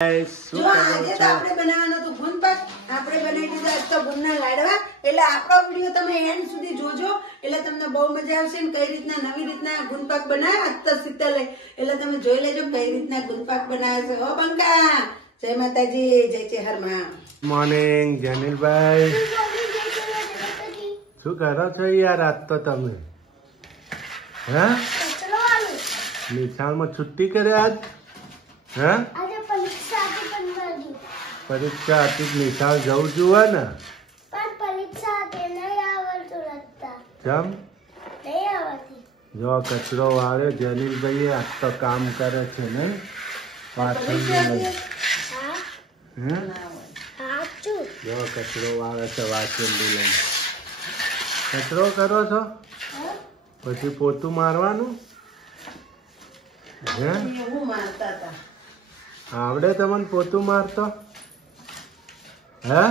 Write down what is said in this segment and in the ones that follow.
જો આજે તો આપણે બનાવવાનો તો ગુંદપાક આપણે બનાવી દીધા આજ તો ગુંદના લાડવા એટલે આપણો વિડિયો તમે એન્ડ સુધી જોજો એટલે તમને બહુ મજા આવશે ને કઈ રીતના નવી રીતના ગુંદપાક બનાવ્યા આજ તો શીતલે એટલે તમે જોઈ લેજો કઈ રીતના ગુંદપાક બનાવે છે હો બંકા જય માતાજી જય ચેહરમાં મોર્નિંગ જનીલભાઈ શું કરો છો યાર આજ તો તમે હે નિશાળમાં છુટ્ટી કરે આજ હે પરીક્ષા હતી નિશાળ જવું જોઈએ ને જમ જો કચરો વાળે જનીલભાઈ આજ તો કામ કરે છે ને જો કચરો વાળે છે વાસણ લઈને કચરો કરો છો પછી પોતું મારવાનું હે આવડે તમને પોતું મારતો હે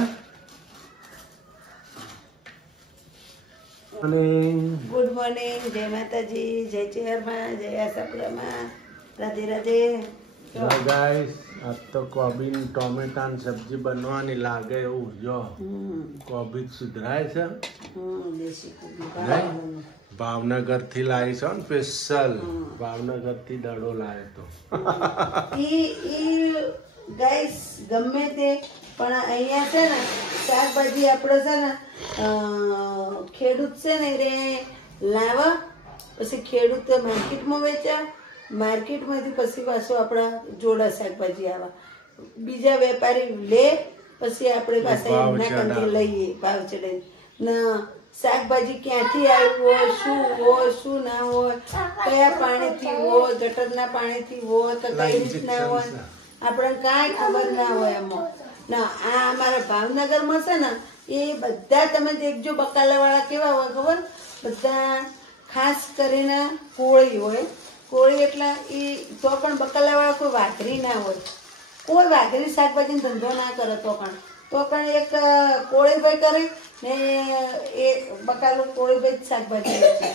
ગુડ મોર્નિંગ જય માતાજી જય ચેહરમાં જય આશાપુરામાં રાધે રાધે ગાઈસ આજ તો કોબી ટોમેટાની સબ્જી બનવાની લાગે એવું જો કોબી સુધરાય છે ભાવનગર થી લાવી છો ને સ્પેશિયલ ભાવનગર થી દડો લાવ્યો તો ગાઈસ ગમે તે પણ અહીંયા છે ને શાકભાજી આપણે છે ને ખેડૂત છે ને રે લાવા પછી ખેડૂત માર્કેટમાં વેચા માર્કેટમાંથી પછી પાછું આપણા જોડા શાકભાજી આવા બીજા વેપારી લે પછી આપણે પાછા એમના કંથી લઈએ ભાવ ચડાવી ના શાકભાજી ક્યાંથી આવ્યું હોય શું ના હોય કયા પાણીથી હોય ગટરના પાણીથી હોય તો કઈ રીતના હોય આપણને કાંઈ ખબર ના હોય એમાં ના આ અમારા ભાવનગરમાં છે ને એ બધા તમે દેખજો બકાલાવાળા કેવા હોય ખબર બધા ખાસ કરીને કોળી હોય કોળી એટલે એ તો પણ બકાલાવાળા કોઈ વાઘરી ના હોય કોઈ વાઘરી શાકભાજીનો ધંધો ના કરે તો પણ એક કોળીભાઈ કરે ને એ બકાલો કોળીભાઈ જ શાકભાજી વેચે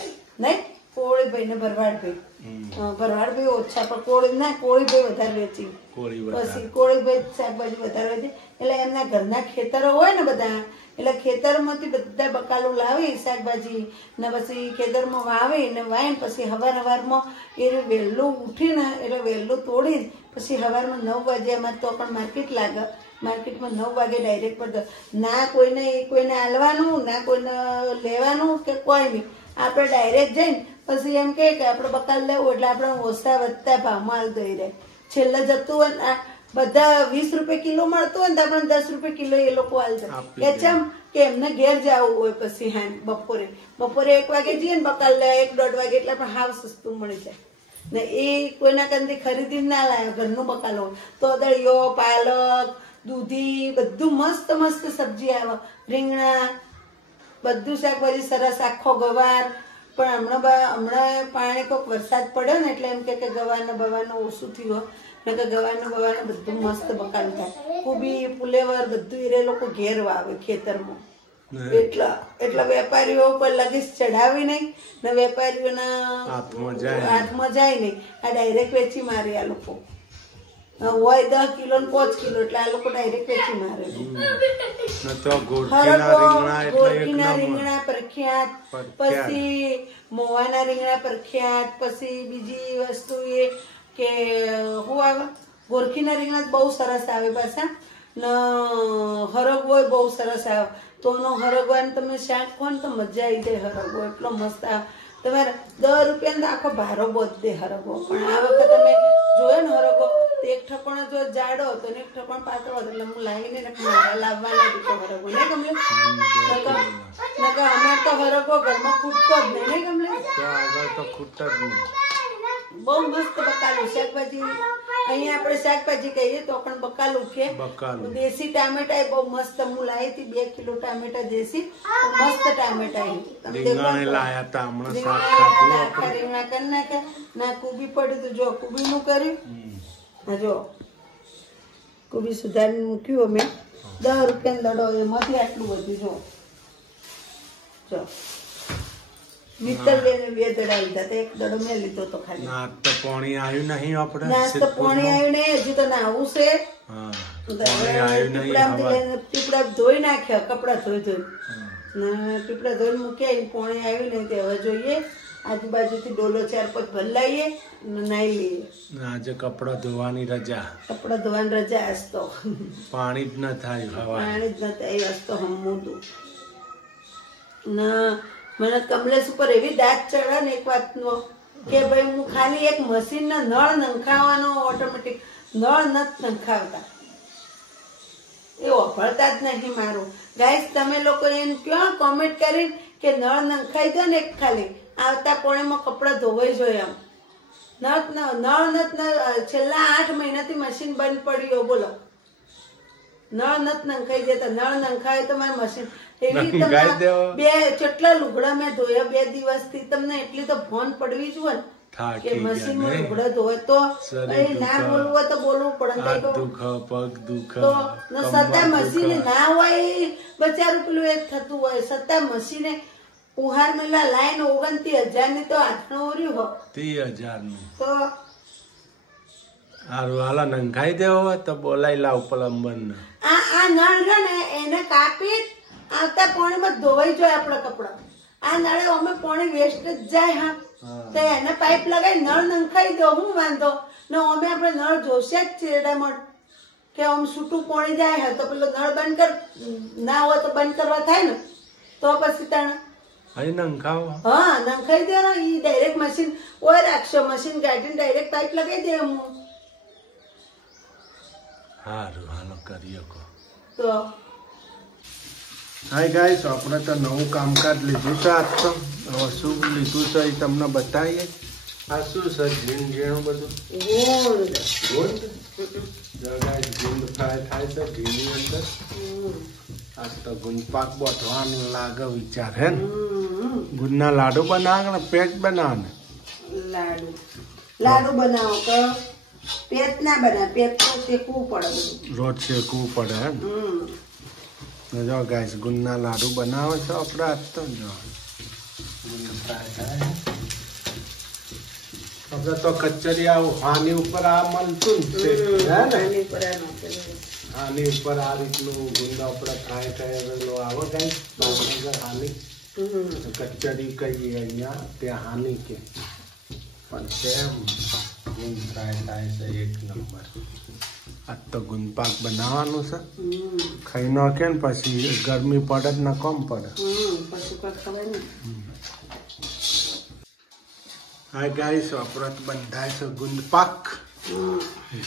નહીં કોળીભાઈ ને ભરવાડભાઈ ઓછા પણ કોળીભાઈ વધારે વેચી પછી કોળીભાઈ શાકભાજી વધારે વેચે એટલે એમના ઘરના ખેતરો હોય ને બધા એટલે ખેતરમાંથી બધા બકાલો લાવી શાકભાજી ને પછી ખેતરમાં વાવી ને વાવીને પછી હવારમાં એ વહેલું ઉઠીને એટલે વહેલું તોડી પછી સવારમાં 9 વાગે અમારે તો પણ માર્કેટ લાગે માર્કેટમાં 9 વાગે ડાયરેક્ટ પડતો ના કોઈને આલવાનું ના કોઈને લેવાનું કે કોઈ નહીં આપણે ડાયરેક્ટ જઈને પછી એમ કે આપણે બકાલ લેવું એટલે આપણે ઓછા વધતા ભાવમાં હાલ દઈ રહે છેલ્લે જતું હોય બધા 20 રૂપિયા કિલો મળતું હોય ને તો આપણે 10 રૂપિયા કિલો એ લોકો હાલશે કેમ કે એમને ઘેર જવું હોય પછી હા બપોરે 1 વાગે જઈએ ને બકાલ લે 1-1:30 વાગે એટલે આપણે હાવ સસ્તું મળી જાય ને એ કોઈના કંથી ખરીદી ના લાવે ઘરનું બકાલ હોય તો દળિયો પાલક દૂધી બધું મસ્ત મસ્ત સબ્જી આવે રીંગણા બધું શાકભાજી સરસ આખો ગવાર પણ હમણાં પાણી કોઈક વરસાદ પડ્યો ને એટલે એમ કે ગવારનો બવાનો ઓછું થયું ને કે ગવારનો બધું મસ્ત બકાલ થાય કુબી ફુલેવર બધું એ લોકો ઘેર વાવે ખેતરમાં એટલા વેપારીઓ કોઈ લગીશ ચડાવી નહીં ને વેપારીઓના હાથમાં જાય નહીં આ ડાયરેક્ટ વેચી મારે આ લોકો હોય 10 કિલો ને 5 કિલો એટલે આ લોકો ડાયરેક્ટ વેચી મારે ગોળકીના રીંગણા પ્રખ્યાત પછી મોવાના રીંગણા પ્રખ્યાત પછી બીજી વસ્તુ એ કે શું આવે ગોરખીના રીંગણા બહુ સરસ આવે પાછા ને હરગવો બહુ સરસ આવે તો હરગવાનો તમે શાક ખો ને તો મજા આવી જાય હરગવો એટલો મસ્ત આવે તમારે 10 રૂપિયાનો આખો ભારો બોધ દે હરગવો પણ આ વખતે તમે જોયો ને હરગવો એક ઠપણો જો જાડો હતો ને એક ઠપણ પાતળો હતો એટલે હું લાવીને મારા લાવવાનો હતો હરગવો નહીં ગમલે અમે તો હરગવો ઘરમાં ખૂટતો જ નહીં ગમલે બહુ મસ્ત બકાલું શાકભાજી અહીંયા આપણે શાકભાજી કહીએ તો પણ બકાલું કે દેશી ટામેટા એ બહુ મસ્ત હું લાવી હતી 2 કિલો ટામેટા દેશી મસ્ત ટામેટા રીંગણા કરી નાખ્યા ના કુબી પડ્યું તો જો કુબી નું કર્યું જો કુબી સુધારીને મૂક્યું અમે 10 રૂપિયાનો દડો એમાંથી આટલું બધું જો મિત્તલબેન બે દડા લીધા તો એક દડો મેં લીધો તો ખાલી. નાસ્તો પાણી આવ્યું નહીં આપણે. નાસ્તો પાણી આવ્યું નહીં, હજુ તો નાવું છે. પીપળા ધોઈ નાખ્યા, કપડા ધોઈ ને પીપળા ધોઈને મૂક્યા, પોણે આવ્યું ને તે હવે જોઈએ આજુબાજુથી ડોલો 4-5 ભલાઈએ નાઈ લઈએ. આજે કપડા ધોવાની રજા, કપડા ધોવાની રજા. આજ તો પાણી જ ન થાય, પાણી જ ન થાય. આજ તો હમું ના મને કમલેશ ઉપર એવી દાંત ચડે ને એક વાતનો કે ભાઈ હું ખાલી એક મશીનનો નળ નંખાવાનો, ઓટોમેટિક નળ નથી નંખાવતા, એ વાપરતા જ નહીં મારું. ગાઈસ તમે લોકો એમ ક્યાં કોમેન્ટ કરી કે નળ નંખાઈ દો ને એક ખાલી, આવતા પોણેમાં કપડાં ધોવાઈ જોઈએ. આમ નળ નથી, છેલ્લા 8 મહિનાથી મશીન બંધ પડ્યું. બોલો, નળ નથી નંખાઈ દેતા. નળ નંખાય તો મારે મશીન એવી તમને કેટલા લુગડા મેં ધોયા 2 દિવસથી. તમને એટલી તો ફોન પડવી જ હોય કે મશીનમાં લુગડા ધોય તો ના બોલવું હોય તો બોલવું પડે. સત્તા મશીન ના હોય બચારું પેલું એક થતું હોય. સત્તા મશીને ઉહાર મેલા લાઈન 29,000 ની તો આઠનો ઓર્યું હો 30,000 નું તો હારું હાલા નંખાઈ દેવો હોય તો બોલાઈ લાવ પ્લમ્બર ને. આ નળ છે ને એને કાપી આવતા પાણીમાં ધોવાઈ જાય આપડા કપડા. આ નળે અમે પાણી વેસ્ટ જ જાય. હા તો એને પાઇપ લગાવી નળ નંખાઈ દો, હું વાંધો ને અમે આપણે નળ જોશે જ ચેડામણ કે આમ છૂટું પાણી જાય તો પેલો નળ બંધ કર ના હોય તો બંધ કરવા થાય ને તો પછી તાણે હા નંખાઈ દે. ઈ ડાયરેક્ટ મશીન ઓય રાખશો, મશીન કાઢીને ડાયરેક્ટ પાઇપ લગાવી દે. હું હારું હાલો કરીએ તો હાય ગાઈસ, આપણે તો નવું કામકાજ લીધું છે. આજ તો હવે શું લીધું છે એ તમને બતાવીએ. આ શું છે? ઝીણું બધું ગુંદ ફ્રાય થાય છે ઘીની અંદર. આજ તો ગુંદ પાક બોટવાનું લાગે વિચાર હે ને. ગુંદના લાડુ બનાવે ને પેટ બનાવે ને લાડુ બનાવો તો પેટ ના બનાવે. પેટ તો શેકવું પડે, બધું રોજ શેકવું પડે હે ને. જો ગાઈસ ગુંદના લાડુ બનાવે છે આપણે આજ તો. જો ગુંદ ફ્રાય થાય. આપણે તો કચરી આવું હાની ઉપર આ મળતું જ છે. આની ઉપર આ રીતનું ગુંદ આપણે ફ્રાય કરેલો આવે ગાઈસ. ભાવનગર હાની કચરી કહીએ અહીંયા, ત્યાં હાની કે પણ સેમ ગુંદ ફ્રાય થાય છે એક નંબર. આજ તો ગુંદ પાક બનાવવાનું છે. ખાઈ નાખે ને પછી ગરમી પડે જ ના કમ પડે. હાય ગાઈસ, આપણે બંધાય છે ગુંદ પાક.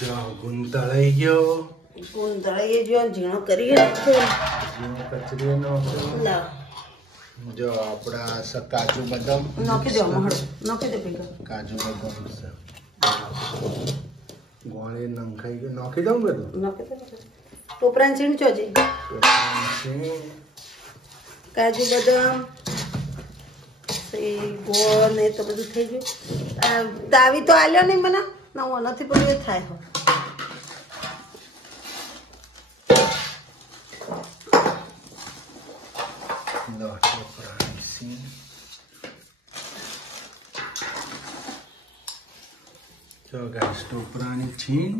જો ગુંદ તળાઈ ગયો, ઝીણો કરી ઝીણો કચરી નાખ્યો. જો આપડા કાજુ બદામ નાખી દો, નાખી દો કાજુ બદામ છે. ગોળી નંખાઈ ગયું, નાખી દઉં બધું. નાખી દો. ટોપરાન છીણ છો જી. કાજુ બદામ ગોળ ને તો બધું થઈ ગયું. તાવી તો આલ્યો નહીં મને, ના નથી પડ્યું એ થાય. જો ગાઈસ ટોપરાની છીણ.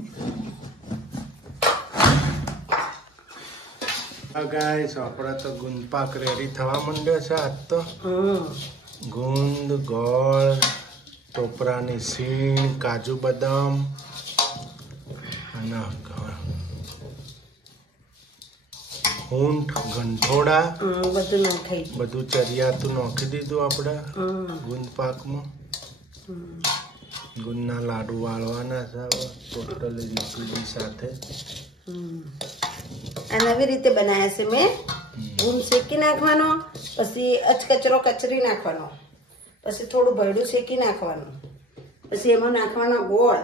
ગાઈસ આપણે તો ગુંદ પાક રેડી થવા માંડ્યો છે. આજ તો ગુંદ, ગોળ, ટોપરાની છીણ, કાજુ બદામ અને ઊંટ, ગંઠોડા બધું ચરિયાતું નાખી દીધું આપણે ગુંદ પાકમાં. ગુંદના લાડુ વાળવાના છે ટોટલી રીતની સાથે. આ નવી રીતે બનાવ્યા છે મેં. ગુંદ શેકી નાખવાનો, પછી અચકચરો કચરી નાખવાનો, પછી થોડું ભરડું શેકી નાખવાનું, પછી એમાં નાખવાનો ગોળ,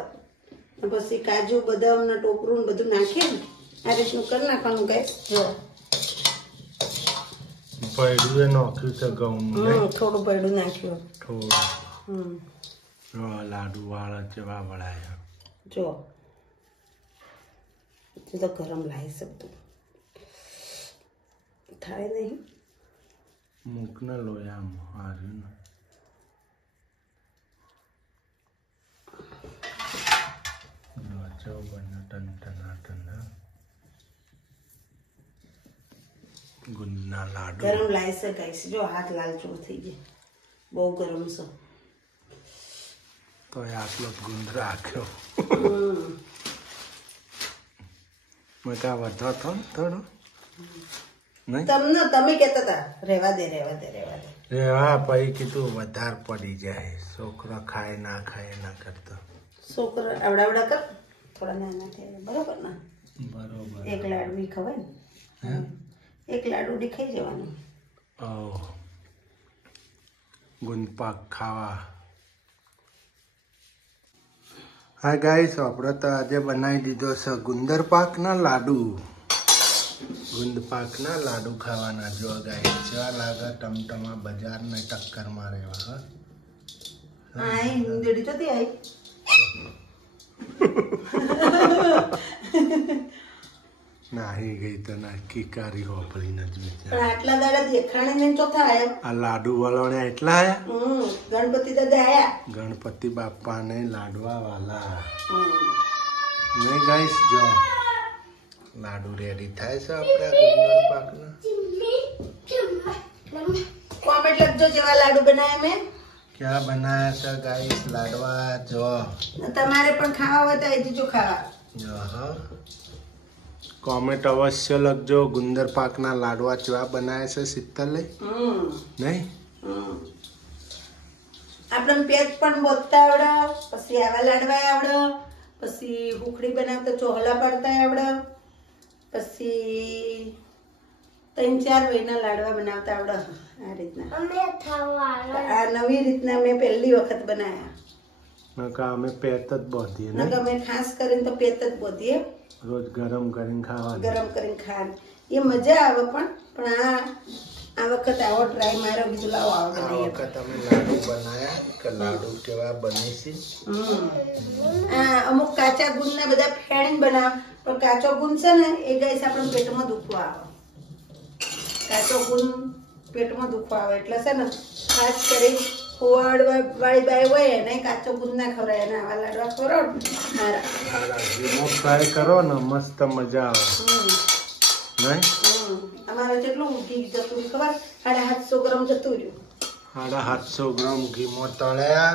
પછી કાજુ બદામ ને ટોપરું ને બધું નાખીને આ રીતનું કરી નાખવાનું. ગાઈસ જો ભરડું નાખ્યું છે ઘઉં. થોડું ભરડું નાખ્યું. થોડું લાડુ વાળા જેવા વળાયા. જો તો ગરમ લાવી શકતું થાય નહીં. મૂક ને લોયામાં હાર્યું ને. બને ટન ટના ટના ગુંદના લાડુ ગરમ લાય છે ગાઈસ, જો હાથ લાલચોળ થઈ ગયા, બહુ ગરમ છે. તો આટલો જ ગુંદ રાખ્યો. મેં કા વધો હતો ને થોડો નહીં તમે કહેતા હતા રેવા દે. રેવા પછી કીધું વધારે પડી જાય, છોકરો ખાય ના ખાય ના કરતો. છોકરા આવડા કર, થોડા નાના થયા બરોબર ને. બરોબર. એક લાડુ ખવાય ને, એક લાડુ ખાઈ જવાનું. ગુંદ પાક ખાવા. હા ગાઈસ, આપણે તો આજે બનાવી દીધો છે ગુંદર પાકના લાડુ. ગુંદ પાકના લાડુ ખાવાના. જો ગાઈસ કેવા લાગે, ટમટમા બજારને ટક્કર મારે એવા. હિંદડી તો તે નાહી ગઈ તો નાખી કારી હોપળી ન જ. આટલા દાડા દેખાણે ને ચોથા આયા. આ લાડુ વલોણ્યા એટલા આયા. ગણપતિ દાદા આયા. ગણપતિ બાપાને લાડવા વાલા. નહીં ગાઈસ, જો લાડુ રેડી થાય છે આપણા ગુંદર પાકના. કોમેન્ટ લખજો જેવા લાડુ બનાવ્યા મેં. ક્યાં બનાયા છે ગાઈસ લાડવા? જો તમારે પણ ખાવા હોય તો આવી જજો ખાવા. જો હા, કોમેન્ટ અવશ્ય લખજો ગુંદર પાકના લાડવા કેવા બનાયા છે શીતલે. નહીં આપણે પેટ પણ બોલતા આવડે, પછી આવા લાડવા આવડે, પછી હુખડી બનાવતા ચોહલા પાડતા આવડે, પછી 3-4 મહિના લાડવા બનાવતા આવડે. આ રીતના આ નવી રીતના મેં પહેલી વખત બનાયા. અમે પેટ જ બોધીએ ને, અમે ખાસ કરીને તો પેટ જ બોધીએ. રોજ ગરમ કરીને ખાવાનું. ગરમ કરીને ખાવાનું એ મજા આવે. પણ આ વખત આવો ટ્રાય મારો. બીજું લાવો આવો આ વખત અમે લાડુ બનાયા કે લાડુ કેવા બને છે. અમુક કાચા ગુંદ ને બધા ફેણીને બનાવ, પણ કાચો ગુંદ છે ને એ ગાઈસ આપણે પેટમાં દુખવો આવે. કાચો ગુંદ પેટમાં દુખવો આવે એટલે છે ને ખાસ કરી ખોવાડ વાળી બાઈ હોય એને કાચો ગુંદ ના ખવડાય, એને આવા લાડવા ખવડાવો મારા. ફ્રાય કરો ને મસ્ત મજા આવે. નહીં અમારે કેટલું ઘી જતું રહ્યું ખબર? 750 ગ્રામ જતું રહ્યું. 750 ગ્રામ ઘીમાં તળ્યા.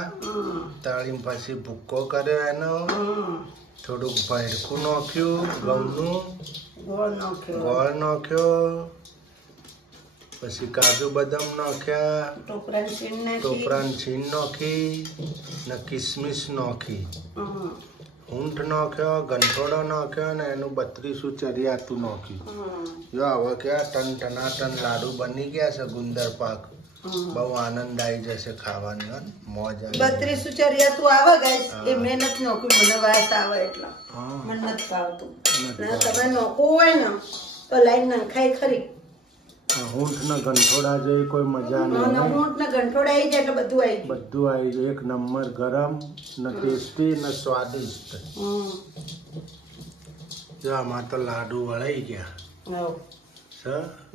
તળીને પછી ભૂક્કો કર્યો એનો. થોડુંક ભડકું નાખ્યું, ઘઉંનું ગોળ નાખ્યો, પછી કાજુ બદામ નાખ્યા, ટોપરાની છીણ નાખી ને કિસમિસ નાખી, ઊંટ નાખ્યો, ગંઠોડો નાખ્યો ને એનું 32 ચરિયાતું નાખ્યું. જો હવે કેવા ટન લાડુ બની ગયા છે ગુંદર પાક. બહુ આનંદ આવી જશે ખાવાની, મોજ આવી. 32 ચરિયાતું આવે ગાઈસ, એ મહેનત નાખ્યું, મને વાસ આવે એટલે મને નથી ભાવતું. તમે નોખવું હોય ને તો લાઈન નખાય ખરી. ઊંટ ને ગંઠોડા જેવી કોઈ મજા નહીં. ઊંટ ને ગંઠોડા આવી જાય એટલે બધું આવી જાય. બધું આવી જાય. એક નંબર ગરમ ને ટેસ્ટી ને સ્વાદિષ્ટ. જો આમાં તો લાડુ વળાઈ ગયા.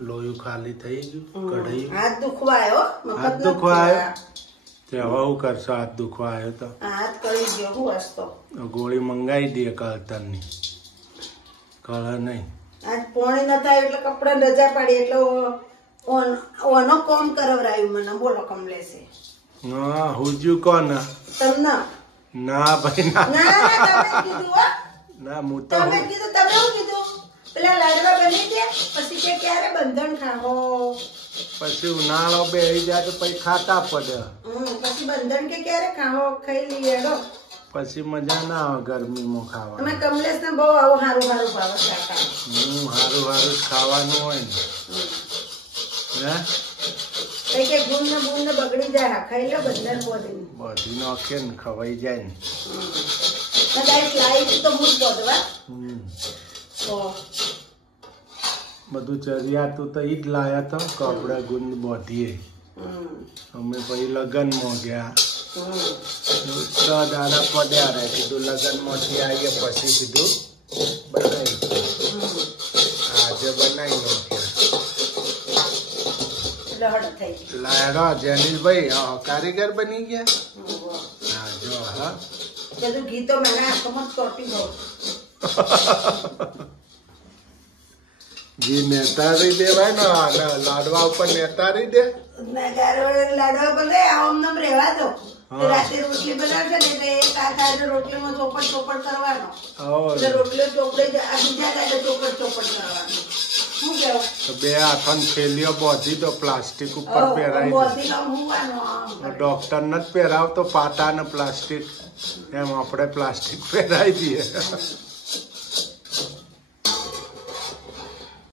લોયું ખાલી થઈ ગયું. કઢાઈ હાથ દુખવાયો. હાથ દુખવાયો. તે હવે શું કરશો? હાથ દુખવાયો તો હાથ કરી ગયો. હું હસતો ગોળી મંગાવી દે કળતરની. કળે નહીં. આજ પોણી નતા એટલે કપડા રજા પાડી એટલે ઓનો કોમ કરાવરાયું મને. બોલો કમલેશે. હા હુજ્યું કોણ? તમને ના ભાઈ ના. તમે કીધું ના હું તો તમે કીધું. તમે શું કીધું? પેલા લાડવા બની ગયા પછી કે ક્યારે બંધન ખાવો? પછી ઉનાળો બેસી જાય તો પછી ખાતા પડે. પછી બંધન કે ક્યારે ખાવો? ખાઈ લઈએ. પછી મજા ના આવે ગરમીમાં ખાવા. અમે કમલેશ ને બહુ આવું સારું ભાવે ખાતા. સારું જ ખાવાનું હોય ને. હે કે ગુણ ને બગડી જાય. ખાઈ લો બંધન બધી નાખે ને ખવાઈ જાય ને. લાવી તો હું જ બોધવા બધું ચરિયાતું તો ઈ જ લાયા તો કપડા ગુંદ બોધીએ. અમે પછી લગ્નમાં ગયા. દાડા પડ્યા રહે. કીધું લગ્નમાંથી આવીએ પછી કીધું બનાવી. આજે બનાવી નાખ્યા. લાયરા જેનીશભાઈ કારીગર બની ગયા. હા જો હા બધું ઘી તો મને આંખોમાં ચોટી ગયું. જે નેતારી દેવાય ને આને લાડવા ઉપર નેતારી દે લાડવા પર આમ નામ રહેવા દો. રાતે રોટલી બનાવશે ને એટલે એક આ રોટલીમાં ચોપડ કરવાનો. રોટલી ચોપડે બીજા કાંઈ ચોપડ કરવાનું. શું કેવું? બે હાથની થેલીઓ બોધી દો પ્લાસ્ટિક ઉપર પહેરાવી ડોક્ટર નથી પહેરાવતો પાટા ને પ્લાસ્ટિક એમ આપણે પ્લાસ્ટિક પહેરાવી દઈએ.